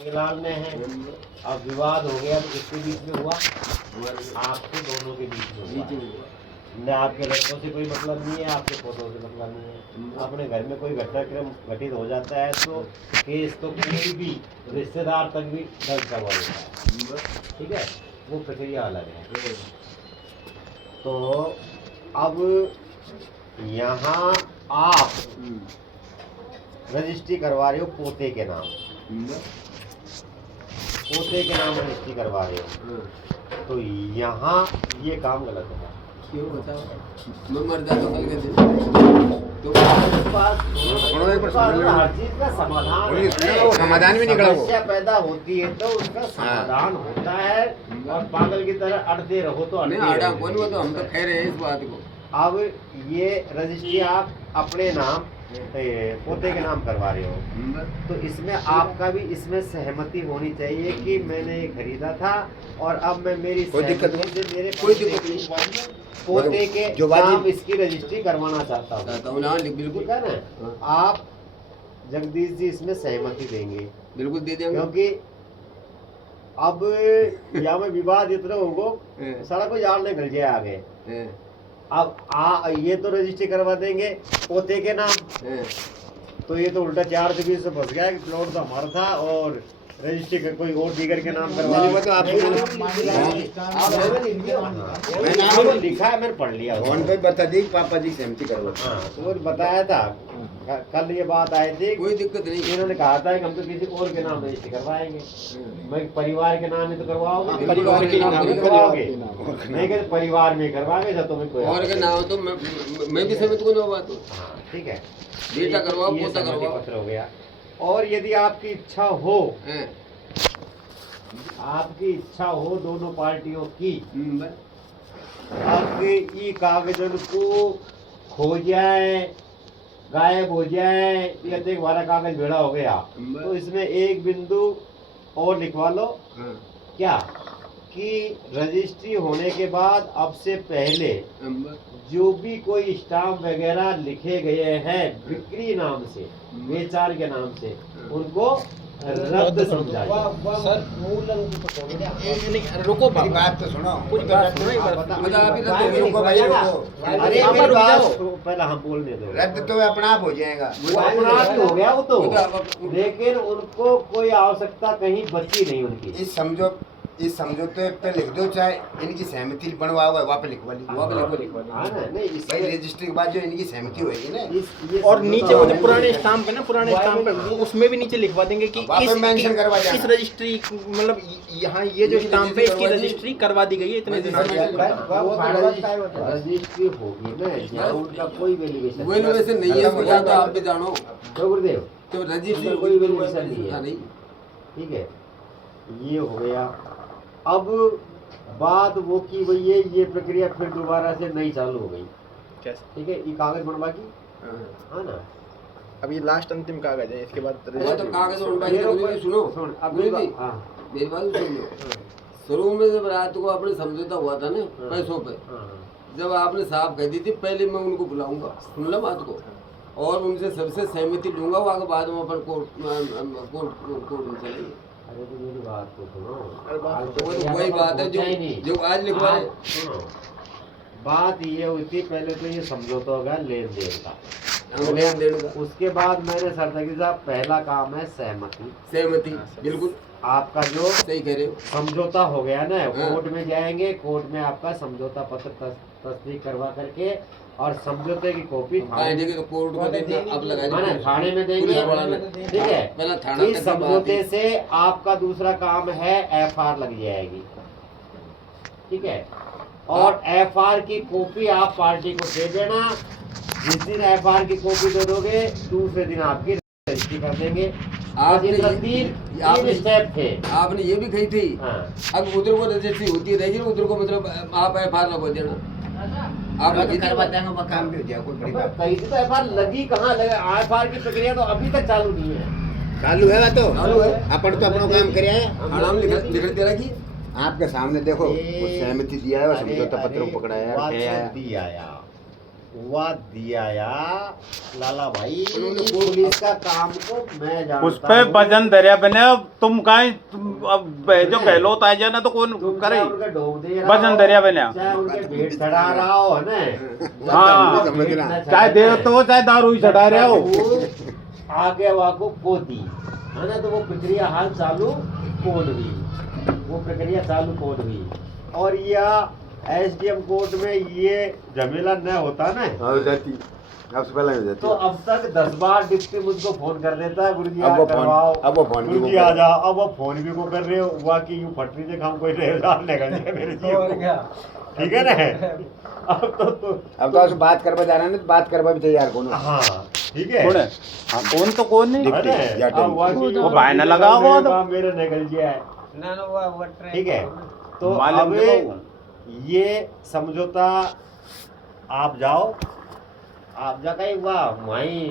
लाल ने है। अब विवाद हो गया तो किसके बीच में हुआ? आपके दोनों के बीच में हुआ। न आपके लड़कों से कोई मतलब नहीं है, आपके पोतों से मतलब नहीं है। अपने घर में कोई घटनाक्रम घटित हो जाता है तो केस तो कोई भी रिश्तेदार तक भी दर्ज करवा देता है, ठीक है, वो प्रक्रिया अलग है। तो अब यहाँ आप रजिस्ट्री करवा रहे हो पोते के नाम, पोते के नाम रजिस्ट्री करवा रहे हो, तो यहाँ ये काम गलत है। क्यों बताओ? मैं मर जाता कल के दिन तो हर चीज का समाधान भी निकला, समस्या पैदा होती है तो उसका समाधान होता है। और पागल की तरह अड़ते रहो तो नहीं आड़ा कौन वो, तो हम तो कह रहे हैं इस बात को। अब ये रजिस्ट्री आप अपने नाम पोते के नाम करवा रहे हो, तो इसमें आपका भी इसमें सहमति होनी चाहिए कि मैंने ये खरीदा था और अब मैं मेरी कोई दिक्कत सहमति से मेरे कोई दिक्कत नहीं, पोते के जो नाम इसकी रजिस्ट्री करवाना चाहता हूँ। ना बिल्कुल ठीक है ना, आप जगदीश जी इसमें सहमति देंगे? बिल्कुल दे देंगे, क्योंकि अब यहाँ में विवाद इतना होगा, सारा कोई जाल नहीं गल जाए आगे। अब ये तो रजिस्ट्री करवा देंगे पोते के नाम, तो ये तो उल्टा 4 से 20 से फंस गया कि प्लॉट तो हमारा था और रजिस्ट्री का कोई और दीगर के नाम करवा। तो आप लिखा है, मैंने पढ़ लिया फोन पे बता दी पापा जी सहमति करो। हाँ, तो वो बताया था कल ये बात आई थी, कोई दिक्कत नहीं। इन्होंने कहा था कि हम तो किसी और के नाम रजिस्ट्री करवाएंगे। मैं परिवार के नाम ही तो करवाओगे, परिवार के नाम भी करवाओगे, नहीं कि परिवार में करवाओगे तो तुम्हें कोई और के नाम तो मैं भी सहमत को ना बात। हाँ ठीक है, बेटा करवाओ, ये पोता सहमति करवाओ। पत्र हो गया। और यदि आपकी इच्छा हो, आपकी इच्छा हो दोनों पार्टियों की, आपके ई कागजन को खो जाए, गायब हो जाए, या तो हमारा कागज भेड़ा हो गया, तो इसमें एक बिंदु और लिखवा लो। क्या कि रजिस्ट्री होने के बाद अब से पहले जो भी कोई स्टाम्प वगैरह लिखे गए हैं बिक्री नाम से, बेचार के नाम से, उनको रद्द समझा जाए। रुको मेरी बात तो सुनो, अरे मेरी बात पहले हम बोलने दो। रद्द तो अपना आप हो जाएगा, वो अपना आप ही हो गया वो तो, लेकिन उनको कोई आवश्यकता कहीं बची नहीं उनकी। इस समझौते पे लिख दो, चाहे इनकी सहमति बनवा हुआ वहाँ पे लिखवा ली। भाई रजिस्ट्री के बाद जो इनकी सहमति होगी ना, और नीचे वो जो पुराने स्टाम्प है ना, पुराने स्टाम्प है वो उसमें भी नीचे लिखवा देंगे कि मेंशन करवा देना। इस रजिस्ट्री मतलब यहाँ ये जो स्टाम्प है इसकी रजिस्ट्री करवा दी गई है इतने दिन। रजिस्ट्री होगी ना, उनका कोई वेल्युएशन वो इनोवेशन नहीं है, वो या तो आप भी जानो गुरुदेव, तो रजिस्ट्री कोई वेल्युएशन नहीं है। नहीं। ठीक है, ये हो गया। अब बात वो की वही है, ये प्रक्रिया फिर दोबारा से नई चालू हो गई। कैसे? ठीक है, ये कागज बनवा की, हाँ ना, अब ये लास्ट अंतिम कागज है, इसके बाद तो कागज सुनो, अब मेरी बात सुन लो। शुरू में जब रात को आपने समझौता हुआ था ना पैसों पे, जब आपने साहब कह दी थी पहले मैं उनको बुलाऊंगा, सुन लो बात को, और उनसे सबसे सहमति लूंगा, वहाँ के बाद में अपन कोर्ट में चलेंगे। अरे तो मेरी बात तो सुनो, तो वही बात है जो आज लिखवा रहे। सुनो, बात ये हुई थी पहले तो ये समझौता होगा लेन देन का, लेन देन का। उसके बाद मैंने सरदारी साहब पहला काम है सहमति। बिल्कुल आपका जो सही कह रहे हो, समझौता हो गया ना, कोर्ट में जाएंगे, कोर्ट में आपका समझौता पत्र तस्दीक करवा करके और समझौते की कॉपी तो कोर्ट को देना, अब लगा थाने में देंगे। ठीक है, पहला थाना इस समझौते से आपका दूसरा काम है FR लग जाएगी। ठीक है, और FR की कॉपी आप पार्टी को दे देना। जिस दिन FR की कॉपी दे दोगे दूसरे दिन आपकी रजिस्ट्री कर देंगे। स्टेप थे, आपने ये भी कही थी। अब उधर को रजिस्ट्री होती रहेगी, उधर को मतलब आप FR लगा देना, आप करवा देंगे, वो काम भी हो जाएगा, कोई बड़ी बात। कहीं तो FR लगी कहाँ लगे? FR की प्रक्रिया तो अभी तक चालू नहीं है। चालू है तो चालू है, अपन तो अपना काम करे हैं। नाम लिख दे रखी आपके सामने देखो, वो सहमति दिया है, समझौता पत्र पकड़ाया है। हुआ दिया या लाला भाई पुलिस का काम को मैं जानता उस पे हूँ। वजन दरिया बने। अब तुम कहीं जो कहलो आ जाए ना तो कौन तुम करे। चाहे उनके डोब दे रहा वजन हो, दरिया बने। चाहे उनके भेंट चढ़ा रहा हो है ना, हाँ। समझ रहा। चाहे देव तो चाहे दारू ही चढ़ा रहे हो। आगे वाको पोती है ना, तो वो प्रक्रिया हाल चालू कोड भी, वो प्रक्रिया चालू कोड भी। और यह एसडीएम कोर्ट में ये झमेला न होता ना हो जाती, आपसे पहले हो जाती। तो अब तक 10 बार डिप्टी मुझको फोन कर देता है, गुरुजी अब वो आज फोन- करवाओ, अब वो फोन भी गुरुजी वो आ कर- जाओ। अब वो फोन भी को कर रहे हो, हुआ कि यूं फटरी से हम कोई रेलदार निकल जाए मेरे जी को। ठीक है ना। अब अब तो बात करवा जा रहा है ना, तो बात करवा भी तैयार कौन है? हाँ ठीक है। कौन है? हाँ, कौन तो कौन नहीं। है ना? या अब हुआ कि वो बायना लगा हुआ मेरे तो। बाप मेरे निकल गया है। ठीक है, तो मालूम अब देखो। ये समझौता आप जाओ, आप जा कहीं हुआ वहीं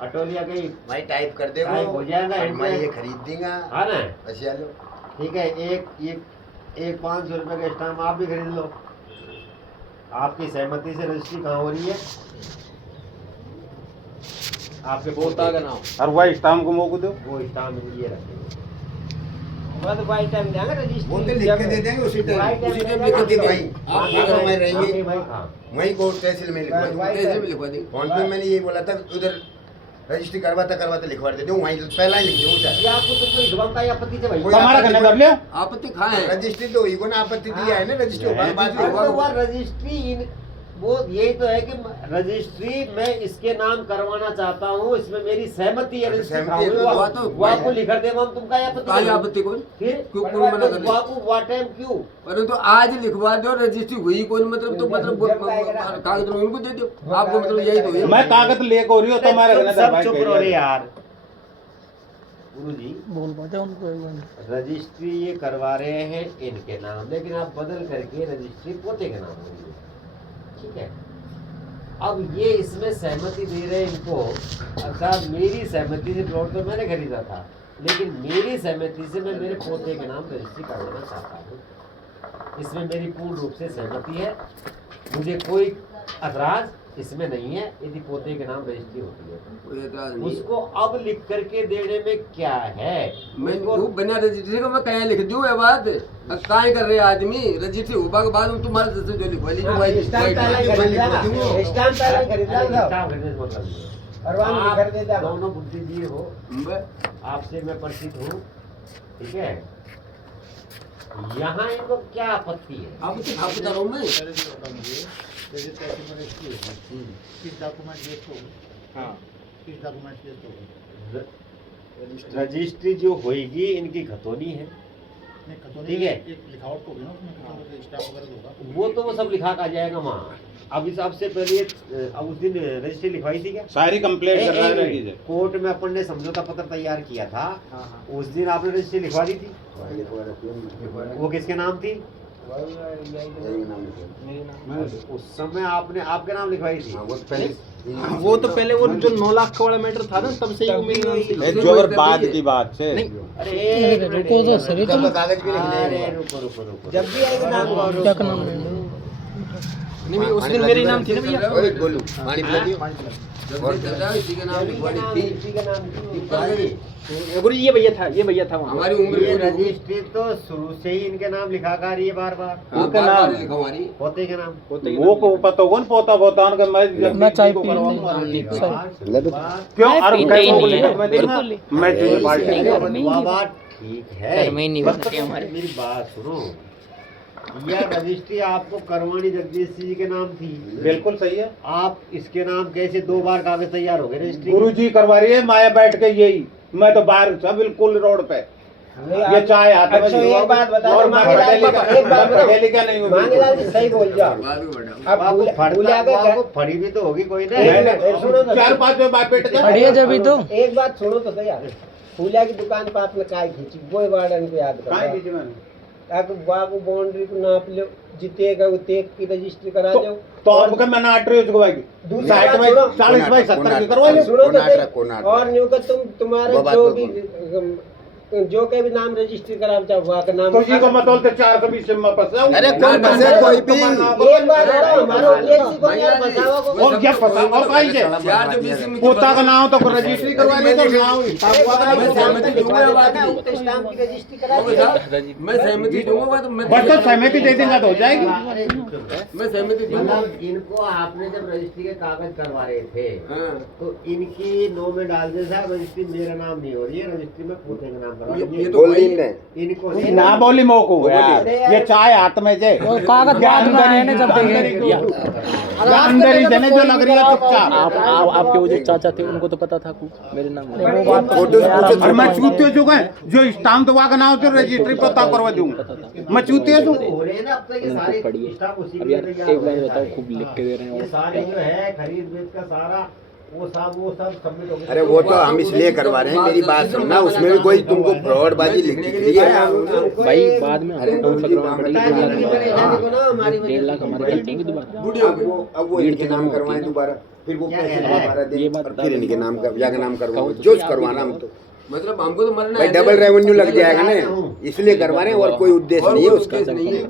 अटोलिया कहीं भाई टाइप कर दे टाइप हो जाएगा, मैं एड्रेस। ये खरीद दूंगा। है ना। अच्छा लो, ठीक है, एक 500 रुपए का स्टाम्प आप भी खरीद लो। आपकी सहमति से रजिस्ट्री कहाँ हो रही है? आपके पोता का नाम, और वही स्टाम्प को मोको दो। वो स्टाम्प ये रखेंगे। वो तो लिख के दे देंगे उसी टाइम, उसी टाइम लिख के दे भाई। आप अगर मैं रहेंगे भाई हाँ। वहीं कोर्ट तहसील में लिखवा दूंगा। कैसे भी लिखवा देंगे। फोन पे मैंने ये बोला था, उधर रजिस्ट्री करवाते लिखवा देते हूँ, वहीं पहला ही लिख दूँ। ये आपको तो कोई जुबान का आपत्ति है भाई? कोई हमारा कहना कर लियो। आपत्ति कहाँ है? रजिस्ट्री तो ही को ना आपत्ति दिया है ना, रजिस्ट्री है, बात तो वो रजिस्ट्री वो यही तो है कि रजिस्ट्री मैं इसके नाम करवाना चाहता हूँ, इसमें मेरी सहमति है। रजिस्ट्री सहमति है, वो तो वो आपको लिखा दे, हम तुमका काहे आपत्ति आपत्ति कौन? फिर क्यों कौन मना कर रहे? वो टाइम क्यों? परंतु आज लिखवा दो, रजिस्ट्री हुई कौन, मतलब तो मतलब कागज में उनको दे दो। आपको मतलब यही तो है। मैं कागज लेके हो रही हूँ तुम्हारे तुम कहने सब भाई चुप कह रहो रे दिया। यार। गुरुजी रजिस्ट्री ये करवा रहे हैं इनके नाम, लेकिन आप बदल करके रजिस्ट्री पोते के नाम हो रही है। ठीक है, अब ये इसमें सहमति दे रहे हैं इनको। अर्थात मेरी सहमति से प्लॉट तो मैंने खरीदा था, लेकिन मेरी सहमति से मैं मेरे पोते के नाम रजिस्ट्री करवाना चाहता हूँ। इसमें मेरी पूर्ण रूप से सहमति है, मुझे कोई एतराज इसमें नहीं है यदि पोते के नाम रजिस्ट्री होती है। कोई एतराज नहीं। उसको अब लिख करके देने में क्या है? मैं उसको वो बिना रजिस्ट्री का मैं कहीं लिख दूं ये बात? काहे कर रहे आदमी? रजिस्ट्री होगा के बाद तुम्हारे से जो लिखवा लीजिए वही स्टाम्प पहले खरीदा ना, स्टाम्प पहले खरीदा था। स्टाम्प खरीदने से मतलब नहीं है। परवानगी आप कर देता। दोनों बुद्धिजीवी हो, आपसे मैं परिचित हूँ। ठीक है, यहाँ इनको क्या आपत्ति है? आपत्ति आप बता रहा हूँ मैं। किस डॉक्यूमेंट बेस्ड होगी? हाँ, किस डॉक्यूमेंट बेस्ड होगी? रजिस्ट्री जो होगी इनकी खतौनी है। नहीं, खतौनी ठीक है। एक लिखावट तो होगी ना उसमें, खतौनी का स्टाफ वगैरह होगा। वो तो वो सब लिखा आ जाएगा वहाँ। अब इस सबसे पहले अब उस दिन रजिस्ट्री लिखवाई थी क्या? सारी कंप्लेंट कर एक रहा मिनट, है। कोर्ट में अपन ने समझौता पत्र तैयार किया था। हाँ हाँ। उस दिन आपने रजिस्ट्री लिखवा दी थी, वो किसके नाम थी? उस समय आपने आपके नाम लिखवाई थी। वो तो पहले वो जो 9 लाख का वाला मैटर था ना, तब से ही वो मेरी नाम से। जो अगर बाद की बात से नहीं, अरे एक मिनट, रुको तो सही जब कागज भी लिख अरे लेंगे। रुको रुको रुको। जब भी आएगा नाम गौरव। क्या करना है? नहीं उस दिन मेरी नाम थी ना भैया। ओए गोलू, पानी पिला दियो। जब से चल रहा है इसी का नाम लिखवानी थी। इसी का नाम थी। भाई, गुरु जी ये भैया था वहाँ। हमारी उम्र ये पूरी हो गई। रजिस्ट्री तो शुरू से ही इनके नाम लिखा कर रही है बार बार, हाँ, उनका बार-बार नाम- लिखा हमारी। पोते के नाम। वो को पता होगा पोता पोता उनका मैं चाय को पी करवाऊंगा। नहीं। क्यों मैं और पीते ही कैसे को नहीं लिखा है, मैं देखना बिल्कुल। मैं तुझे पार्टी नहीं, दूंगा। घर में ही बात ठीक है, घर में ही नहीं बस बनती हमारे। मेरी बात सुनो। यह रजिस्ट्री आपको करवानी जगदीश जी के नाम थी, बिल्कुल सही है। आप इसके नाम कैसे 2 बार कागज तैयार हो गए रजिस्ट्री? गुरु जी करवा रही है माया बैठ के यही, मैं तो बाहर था बिल्कुल रोड पे। ये चाय हाथ में अच्छा, एक बात बता और दो, मैं मांगेलाल पटेली पापा, का- एक बात मैं बताओ। पटेली का नहीं हूँ मांगेलाल बिल्कुल। जी सही बोल जाओ। बाद में बढ़ा। अब बाबू भूला के बाबू फड़ी भी तो होगी कोई मैंने नहीं। सुनो तो, 4-5 में बाप बेटे थे। बढ़िया जब ही तो एक बात सुनो तो सही यार। फूलिया की दुकान पर आपने काय खींची, वो वार्डन को याद कहाँ करो। कीजिए मैंने? ताकि बाबू बाउंड्री को नाप लो, जितेगा वो तेग की रजिस्ट्री करा दो। तो आपका मैंने 8 रोज गवाएगी दूसरी 60 बात बाई सुनो। 40 बाई 70 की करवा लो। सुनो तो कोनाट सही। रख, कोनाट। और न्यू का तुम्हारे वो बात जो तो भी जो के भी नाम रजिस्ट्री कराव चाहे हुआ का नाम तो जी को मतलब 420 में फंसा हूं। अरे कोई फंसे कोई भी एक बार बोलो हमारो एक को यार बसावा को और क्या फंसा और काई से 420 में पोता का नाम तो रजिस्ट्री करवा दे तो नाम मैं सहमति दूंगा बात की। स्टाम्प की रजिस्ट्री करा वो साहब, मैं सहमति दूंगा बात बस तो सहमति दे देगा तो हो जाएगी। मैं सहमति दूंगा। मतलब इनको आपने जब रजिस्ट्री के कागज करवा रहे थे हाँ। तो इनकी नो में डाल दे साहब रजिस्ट्री मेरा नाम नहीं हो रही है, रजिस्ट्री में पोते का नाम करवा ये दीजिए। तो बोल भाई- दिन है इनको ना बोली मोको यार ये चाय हाथ में जे कागज बाद में आए ने जब देंगे अंदर ही देने जो लग रही है चुपचाप। आपके वो जो चाचा थे उनको तो पता था मेरे नाम फोटो और मैं चूते जो गए जो स्टाम्प दवा का नाम से रजिस्ट्री पता करवा दूंगा मैं चूते जो हो रहे हैं ना अब तक ये सारे पढ़िए। स्टाफ उसी अब के यार लिए एक तैयार बार हो बताओ गए खूब लिख के दे रहे ये हैं सारे जो है खरीद बेच का सारा वो सब सबमिट हो गया। अरे वो तो हम इसलिए करवा रहे हैं, मेरी बात सुनना, उसमें भी कोई तुमको फ्रॉड बाजी लिख रही है। भाई बाद में अरे हमको मुझे करवाना पड़ेगी बताया नहीं, 1.5 लाख हमारे घर देंगे दोबारा बूढ़े हो गए। अब वो इनके नाम करवाएं दोबारा, फिर वो क्या पैसे है? दोबारा ये दें बात और फिर इनके नाम का या का नाम करवाओ तो जो आप करवाना हम भी तो मतलब हमको तो मरना भाई है। डबल रेवेन्यू लग जाएगा ना, इसलिए करवा रहे हैं और कोई उद्देश्य और नहीं है कोई उसका। उद्देश्य नहीं है।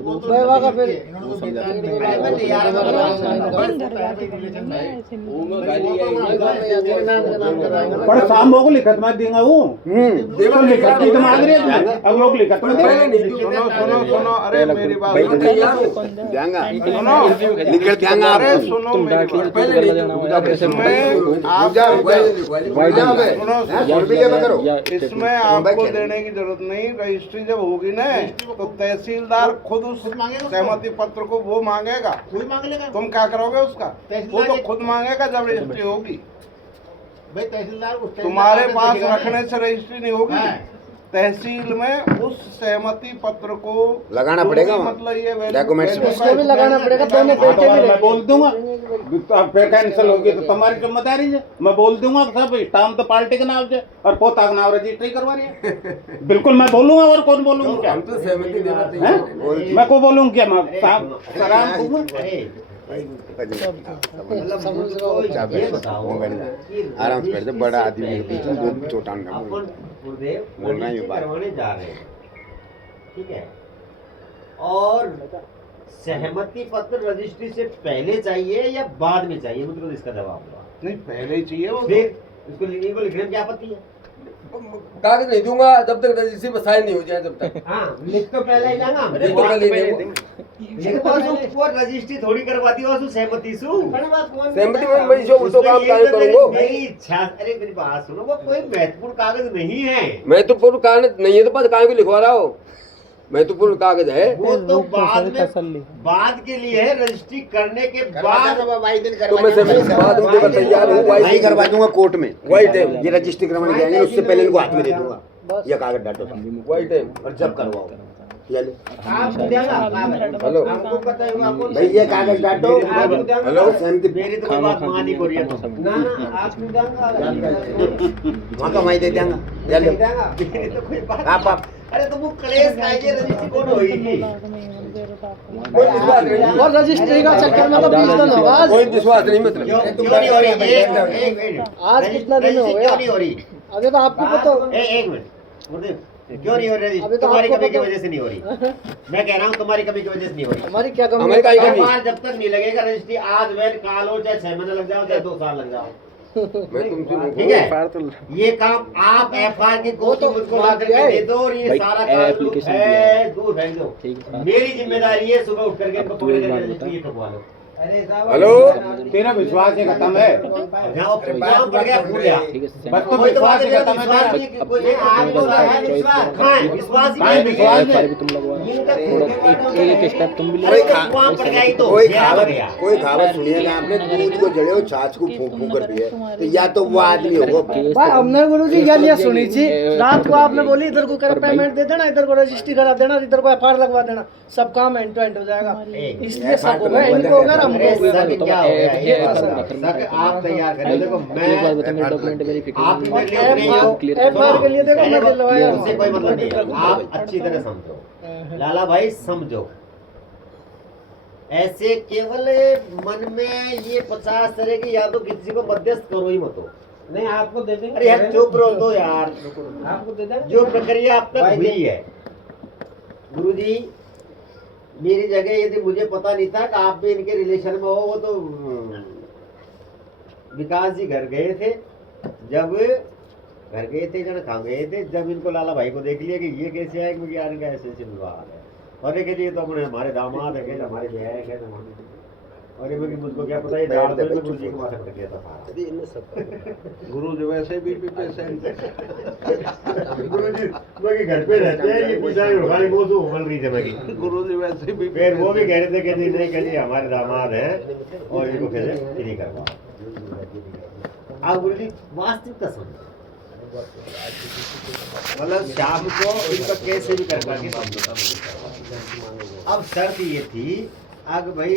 पर शाम को लिखत मत देंगे वो तो लिखत की दिमाग रे अब लोग लिखत मत पहले नहीं देंगे। सुनो सुनो सुनो अरे मेरी बात भाई मैं तैयार हूँ। जाएंगा सुनो निकल जाएंगा अरे आप सुनो तुम मेरी डांट लिया बात। पहले नहीं देना होगा कैसे इसमें आप जाओ वाइड जाओ बे सुनो, हैं, 100 रुपये जमा करो। या इसमें आपको देने की जरूरत नहीं, रजिस्ट्री जब होगी ना तो तहसीलदार खुद उस सहमति पत्र को वो मांगेगा, कोई मांग लेगा तुम क्या करोगे उसका? वो तो खुद मांगेगा जब रजिस्ट्री होगी। भाई तहसीलदार उस तुम्हारे तहसीलदार पास ने देखा रखने से रजिस्ट्री नहीं होगी। हाँ। तहसील में उस सहमति पत्र को लगाना पड़ेगा वहाँ। मतलब ये डॉक्यूमेंट्स में। उसको भी लगाना पड़ेगा, दोनों हाँ, तो मैं बोल दूंगा अब फिर कैंसिल होगी तो तुम्हारी जिम्मेदारी है। मैं बोल दूंगा कि सब स्टाम्प तो पार्टी के नाम से और पोता का नाम रजिस्ट्री करवा रही है। बिल्कुल मैं बोलूंगा और कौन बोलूंगा क्या हम तो सहमति देना हैं? तैयार हैं। मैं को बोलूंगा क्या मैं साहब सलाम दूंगा। चाप ये बैठ बताओ वो बैठ जा। आराम से बैठ जा, बड़ा आदमी के बीच में दो छोटा ना अपन बोल। गुरुदेव बोल रहा है ये बात। करवाने जा रहे हैं, ठीक है, और सहमति पत्र रजिस्ट्री से पहले चाहिए या बाद में चाहिए, मुझे तो इसका जवाब दो। नहीं पहले ही चाहिए वो। फिर इसको लिखने में क्या आपत्ति है? कागज नहीं दूंगा जब तक रजिस्ट्री पर साइन नहीं हो जाए तब तक। हाँ लिख तो पहले ही जाना लिख तो पहले ही देंगे। लेकिन वो रजिस्ट्री थोड़ी करवाती हो सहमति सु सहमति में मैं जो उल्टो काम काहे करूंगा? मेरी इच्छा, अरे मेरी बात सुनो, वो कोई महत्वपूर्ण कागज नहीं है, मैं तो पूर्ण कारण नहीं है तो बस काहे को लिखवा रहा हो? मैं तो पूर्ण कागज है। वो तो बाद के लिए है, रजिस्ट्री करने के बाद। तो मैं सहमति बाद में देकर तैयार हूँ। वही करवा दूंगा कोर्ट में। वाइट है, ये रजिस्ट्री करवाने जाएंगे उससे पहले इनको हाथ में दे दूंगा ये कागज डाटो वाइट है। और जब करवाओ ये लो। आप देगा हेलो। आपको पता है आपको भाई ये कागज डाटो। हेलो सहमति मेरी तो कोई बात मानी हो रही है तो ना आप वहाँ का वहीं दे देंगे ये लो। मेरी तो कोई बात आप अरे तो वो क्लेश खाइए, रजिस्ट्री कौन होगी? कोई विश्वास नहीं। और रजिस्ट्री का चक्कर में तो 20 दिन होगा आज। कोई विश्वास नहीं मतलब। क्यों नहीं हो रही? एक मिनट, आज कितना दिन हो रजिस्ट्री गया? क्यों नहीं हो रही? अभी तो आपको पता हो। एक मिनट गुरुदेव, क्यों नहीं हो रही? अभी तो तुम्हारी आपको कमी की पता- वजह से नहीं हो रही। मैं कह रहा हूँ तुम्हारी कमी की वजह से नहीं हो रही। हमारी क्या कमी हमारी का एक बार जब तक नहीं लगेगा रजिस्ट्री, आज वैन काल हो, चाहे 6 महीने लग जाओ, चाहे 2 साल लग जाओ, मैं तुमसे ठीक है? ये काम आप एफआईआर की कॉपी मुझको ला करके दे दो और ये भाई, सारा काम एप्लीकेशन है दूर भेज दो। ठीक है। मेरी जिम्मेदारी है सुबह उठ करके इनको पकड़ के रजिस्ट्री करवा लो। हेलो। तेरा विश्वास ही खत्म है, जाओ काम पड़ गया भूल गया। ठीक है बस तो कोई तो बात विश्वास ही है, खत्म है विश्वास तेरा। नहीं कि कोई आपको है विश्वास, कहाँ है विश्वास? ही कहाँ है नहीं विश्वास? है। भी तुम लगवा इनका थोड़ा एक स्टेप तुम भी अरे लो। तो वहाँ पड़ गया ही तो कोई मेरा खावत हो गया। कोई खावत सुनिएगा आपने, दूध को जड़े हो छाछ को फूंक फूंक कर दिया तो या तो वो आदमी होगा। भाई हमने गुरुजी क्या लिया सुनी थी रात को, आपने बोली इधर को कर पेमेंट दे देना, इधर को रजिस्ट्री करा देना, इधर को एफआईआर लगवा देना, सब काम एंड टू एंड हो जाएगा। इसलिए सब होगा, इनको होगा अरे हमको सर होगा। क्या हो गया? ये ये बात सर करना आप तैयार करें। देखो एक बार मैं बताओ मेरे डॉक्यूमेंट वेरिफिकेशन आप मेरे लिए नहीं हो। एफआईआर के लिए देखो मैं दिलवाया उससे कोई मतलब नहीं है, आप अच्छी तरह समझो लाला भाई, समझो। ऐसे केवल मन में ये 50 तरह की यादों किसी को मध्यस्थ करो ही मत हो, नहीं आपको दे देंगे। अरे यार चुप रहो तो यार, आपको दे देंगे। जो प्रक्रिया अब तक हुई है गुरुजी, मेरी जगह यदि मुझे पता नहीं था कि आप भी इनके रिलेशन में हो, वो तो विकास जी घर गए थे, जब घर गए थे जन कहाँ गए थे, जब इनको लाला भाई को देख लिया कि ये कैसे आए, क्योंकि यार इनका ऐसे ऐसे विवाह है, और ये कहते ये तो अपने हमारे दामाद है, कहते हमारे ब्याह है, कहते हमारे, और ये मैं मुझको क्या पता, ये दाल में गुरु जी को मार कर दिया था। गुरु जी वैसे भी पेशेंट गुरु जी मैं कि घर पे रहते हैं, ये पूछा है हमारी वो तो उमल रही थी मैं, गुरु जी वैसे भी फिर वो भी कह रहे थे कहते नहीं, कहते हमारे दामाद हैं और इनको कहते फ्री करवाओ। अब गुरु जी वास्तविकता समझो, मतलब शाम को इनका कैसे भी कर पाके समझौता नहीं करवा। अब शर्त ये थी अगर भाई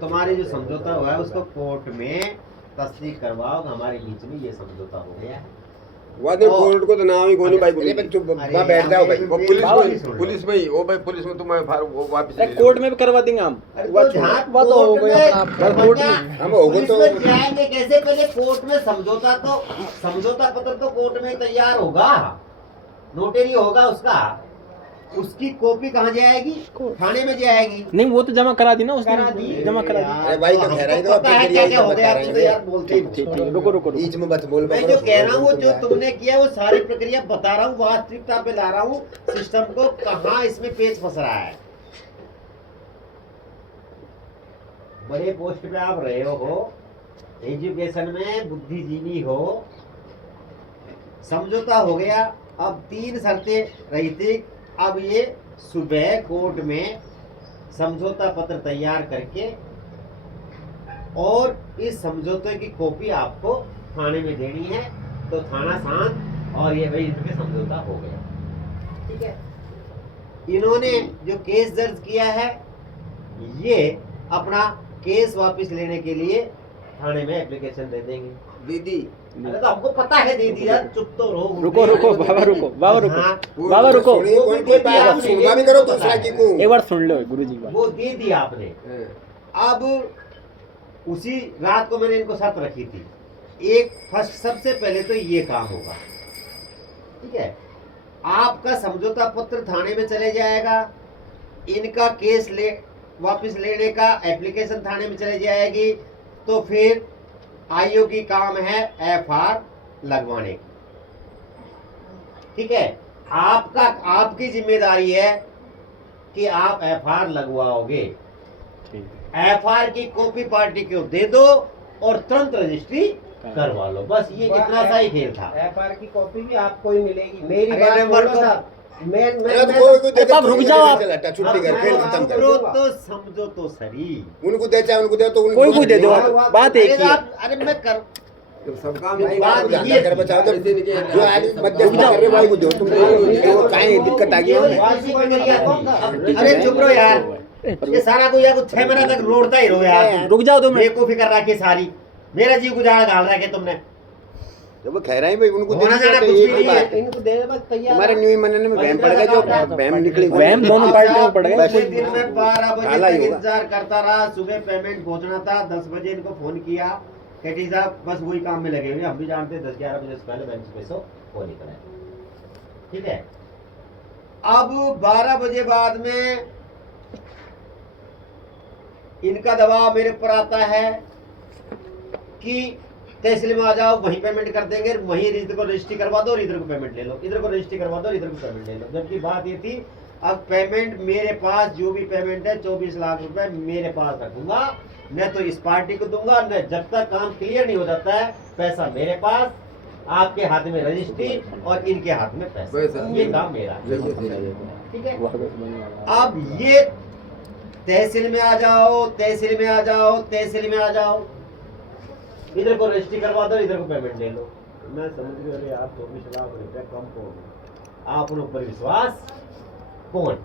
तुम्हारे जो समझौता हुआ है उसको कोर्ट में तस्दीक करवाओ, हमारे बीच में ये समझौता हो गया है। वादे कोर्ट को तो नाम ही कोनी भाई बोली, अरे बैठ जाओ भाई, वो सुन पुलिस में ही, वो भाई पुलिस में तुम्हें वो वापस ले कोर्ट में भी करवा देंगे हम। अरे वो जहाँ वो तो हो गया अपना कोर्ट हम होगा तो जाएंगे कैसे, पहले कोर्ट में समझौता पत्र तो कोर्ट में तैयार होगा, नोटरी होगा उसका, उसकी कॉपी कहाँ जाएगी, थाने में जाएगी। नहीं वो तो जमा करा दी ना उसने, करा दी जमा करा दी। अरे भाई तो कह रहा है तो पता है क्या क्या हो गया, आप तो यार बोलते ही ठीक ठीक, रुको रुको रुको। बीच में मत बोल। मैं जो कह रहा हूँ, जो तुमने किया वो सारी प्रक्रिया बता रहा हूँ, वास्तविकता पे ला रहा हूँ सिस्टम को, कहाँ इसमें पेच फंस रहा है। बड़े पोस्ट पे आप रहे हो, एजुकेशन में बुद्धिजीवी हो, समझौता हो गया, अब 3 शर्तें रही थी, अब ये सुबह कोर्ट में समझौता पत्र तैयार करके और इस समझौते की कॉपी आपको थाने में देनी है, तो थाना शांत और ये भाई इनके समझौता हो गया। ठीक है, इन्होंने जो केस दर्ज किया है, ये अपना केस वापस लेने के लिए थाने में एप्लीकेशन दे देंगे। दीदी अरे तो हमको पता है दीदी, यार चुप तो रहो। रुको रुको बाबा, रुको बाबा, रुको हाँ, बाबा, रुको सुनवा भी करो दूसरा की को। एक बार सुन लो गुरु जी। वो दे दिया आपने। अब उसी रात को मैंने इनको शर्त रखी थी, एक फर्स्ट सबसे पहले तो ये काम होगा, ठीक है, आपका समझौता पत्र थाने में चले जाएगा, इनका केस वापस लेने का एप्लीकेशन थाने में चले जाएगी, तो फिर आईओ की काम है एफआर लगवाने की। ठीक है, आपकी जिम्मेदारी है कि आप एफआर लगवाओगे। एफआर की कॉपी पार्टी को दे दो और तुरंत रजिस्ट्री करवा लो, बस ये इतना सा ही खेल था। एफआर की कॉपी भी आपको ही मिलेगी। मेरी अरे बात नंबर बोलो को- साहब, मैं अब रुक जाओ आप। छुट्टी कर, खेल खत्म कर। तो समझो तो सही, उनको दे चाहे उनको दे, तो कोई कोई दे दो, बात एक ही है। अरे मैं कर सब काम बात ये कर बचाओ, तो जो आदमी मध्यस्थता कर रहे भाई को दो, तुम काहे दिक्कत आ गई है। वासी प्रक्रिया थी। अरे चुप रहो यार, ये सारा को यार 6 महीना तक रोड़ता ही रहो यार। रुक जाओ 2 मिनट। बेवकूफी कर रखी सारी, मेरा जीव गुजारा डाल रखे तुमने। जब वो कह रहे हैं भाई उनको दे होना दीजिए, जाना तो कुछ एक भी ही नहीं बात है, है। इनको दे बस तैयार। हमारे न्यू मनने में वहम पड़ गया, जो वहम निकली वहम दोनों पार्टियों में पड़ गए। पिछले दिन में 12 बजे काला ही तक होगा। इंतजार करता रहा, सुबह पेमेंट पहुंचना था, 10 बजे इनको फोन किया, केटी साहब बस वही काम में लगे हुए, हम भी जानते हैं 10-11 बजे से पहले बैंक से पैसा हो निकला है। ठीक है, अब 12 बजे बाद में इनका दबाव मेरे ऊपर आता है कि तहसील में आ जाओ, वहीं पेमेंट कर देंगे, वहीं इधर को रजिस्ट्री करवा दो और इधर को पेमेंट ले लो, इधर को रजिस्ट्री करवा दो और इधर को पेमेंट ले लो। जबकि बात ये थी, अब पेमेंट मेरे पास जो भी पेमेंट है 24 लाख रुपए मेरे पास रखूंगा, न तो इस पार्टी को दूंगा, न जब तक काम क्लियर नहीं हो जाता है पैसा मेरे पास, आपके हाथ में रजिस्ट्री और इनके हाथ में पैसा, ये काम मेरा है। ठीक है, अब ये तहसील में आ जाओ, तहसील में आ जाओ, तहसील में आ जाओ, इधर को रजिस्ट्री करवा दो, इधर को पेमेंट ले लो। मैं समझ गया, अरे आप 24 लाख रुपए कम कौन, आप उन ऊपर विश्वास कौन,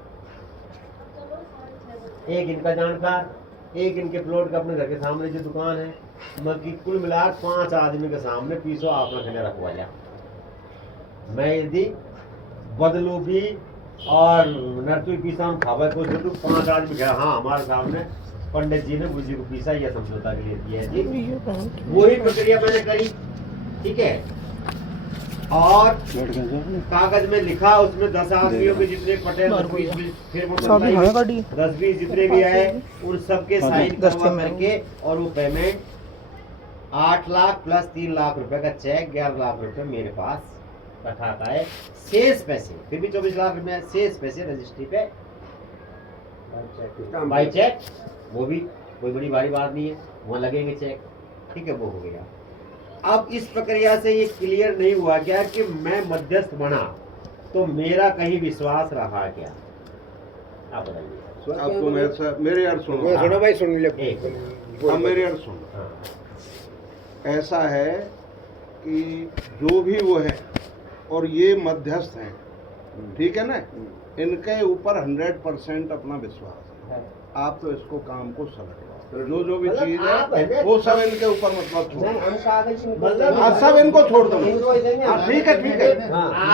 एक इनका जानकार, एक इनके प्लॉट का अपने घर के सामने जो दुकान है, मगर कुल मिला 5 आदमी के सामने पीसो आपने खने रखवा लिया। मैं यदि बदलू भी और नरतु पीसा खावा को 5 आदमी कह, हाँ हमारे सामने पंडित जी ने बुझी को पीसा या समझौता के लिए दिया जी। वही प्रक्रिया मैंने करी, ठीक है। और कागज में लिखा, उसमें 10 आदमियों के जितने पटेल 10-20 फिर वो 10-20 जितने भी आए उन सबके साइन करवा करके, और वो पेमेंट 8 लाख प्लस 3 लाख रुपए का चेक 11 लाख रुपए मेरे पास रखा था है। शेष पैसे फिर भी 24 लाख रुपए शेष पैसे रजिस्ट्री पे बाई चेक, वो भी कोई बड़ी भारी बात नहीं है, वहाँ लगेंगे चेक, ठीक है, वो हो गया। अब इस प्रक्रिया से ये क्लियर नहीं हुआ क्या कि मैं मध्यस्थ बना तो मेरा कहीं विश्वास रहा क्या? आप बताइए। आपको मेरे यार सुनो, सुनो भाई सुन ले, एक अब मेरे यार सुनो। हाँ। ऐसा है कि जो भी वो है और ये मध्यस्थ हैं, ठीक है ना, इनके ऊपर 100% अपना विश्वास है। आप तो इसको काम को सलटवाओ, जो भी चीज है वो सब इनके ऊपर मतलब छोड़, सब इनको छोड़ दो। ठीक है, ठीक है,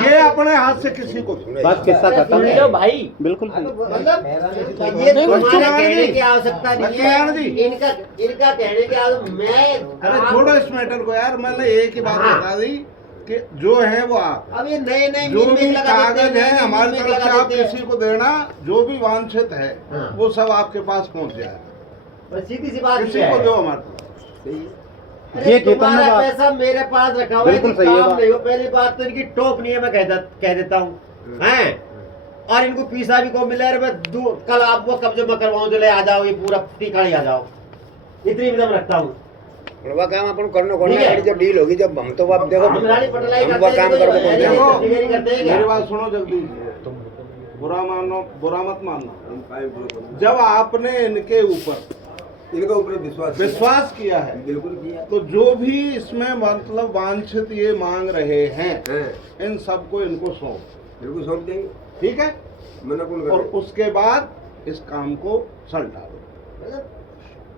ये अपने हाथ से किसी को बस किस्सा खत्म है भाई, बिल्कुल मतलब ये तुम्हारे कहने की आवश्यकता नहीं है, इनका कहने की मैं अरे छोड़ो इस मैटर को यार, मैंने एक ही बात बता दी कि जो है वो आप अब ये नए जो भी कागज है हमारी तरफ से आप किसी को देना, जो भी वांछित है वो सब आपके पास पहुंच जाए, सीधी सी बात किसी को दो हमारे तरफ। ये तुम्हारा पैसा मेरे पास रखा हुआ है, काम नहीं हो। पहली बात तो इनकी टोप नहीं है, मैं कह देता हूँ हैं, और इनको पीसा भी को मिले, कल आपको कब्जे में करवाऊं तो ले आ जाओ, ये पूरा टीका ही आ जाओ, इतनी भी दम रखता हूँ। काम अपन करने जब डील होगी, जब हम तो आप देखो हम काम करते मेरी बात सुनो जल्दी, बुरा मत मानो। जब आपने इनके ऊपर विश्वास किया है, बिल्कुल किया। तो जो भी इसमें मतलब वांछित ये मांग रहे हैं, इन सबको इनको बिल्कुल सौंप देंगे, ठीक है, मना कौन और उसके बाद इस काम को सलटा दो।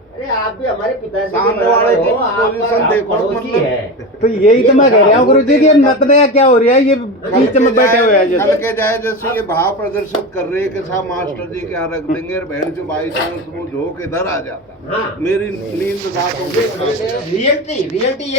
अरे आप भी हमारे पिताजी सामने वाले की पोजीशन देखो, है। तो यही तो मैं कह रहा हूँ गुरु जी, ये नतनया क्या हो रहा है, ये बीच में बैठे हुए हैं चल के जाए जैसे ये भाव प्रदर्शित कर रहे हैं कि साहब मास्टर जी के यहाँ रख देंगे, बहन से बाई चांस वो झोंक इधर आ जाता, मेरी नींद रात हो गई। रियलिटी ये